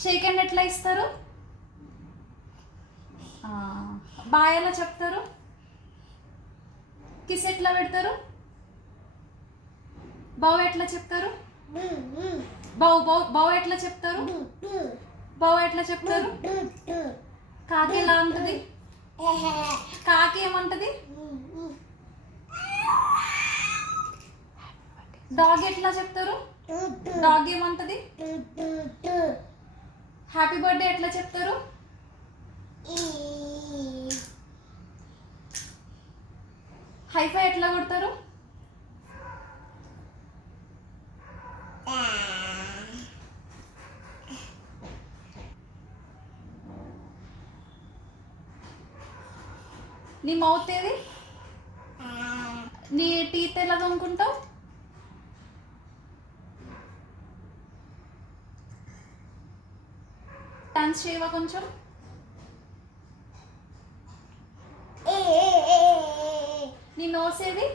Shake hand ఎట్లా ఇస్తారు? Bye ఎలా చెప్తారు? కిస్ ఎట్లా పెడతారు? బౌ ఎట్లా చెప్తారు? బౌ బౌ బౌ ఎట్లా చెప్తారు? బౌ ఎట్లా చెప్తారు? కాకి ఎలా అంటది? కాకి ఏమంటది? డాగ్ ఎట్లా చెప్తారు? డాగ్ ఏమంటది? హ్యాపీ బర్త్డే ఎట్లా చెప్తారు? హైఫై ఎట్లా కొడతారు? నీ మౌత్ ఏది? నీ టీత్ ఎలా తోముకుంటావు? డాన్స్ చేయవా కొంచెం? నీ నోస్ ఏది?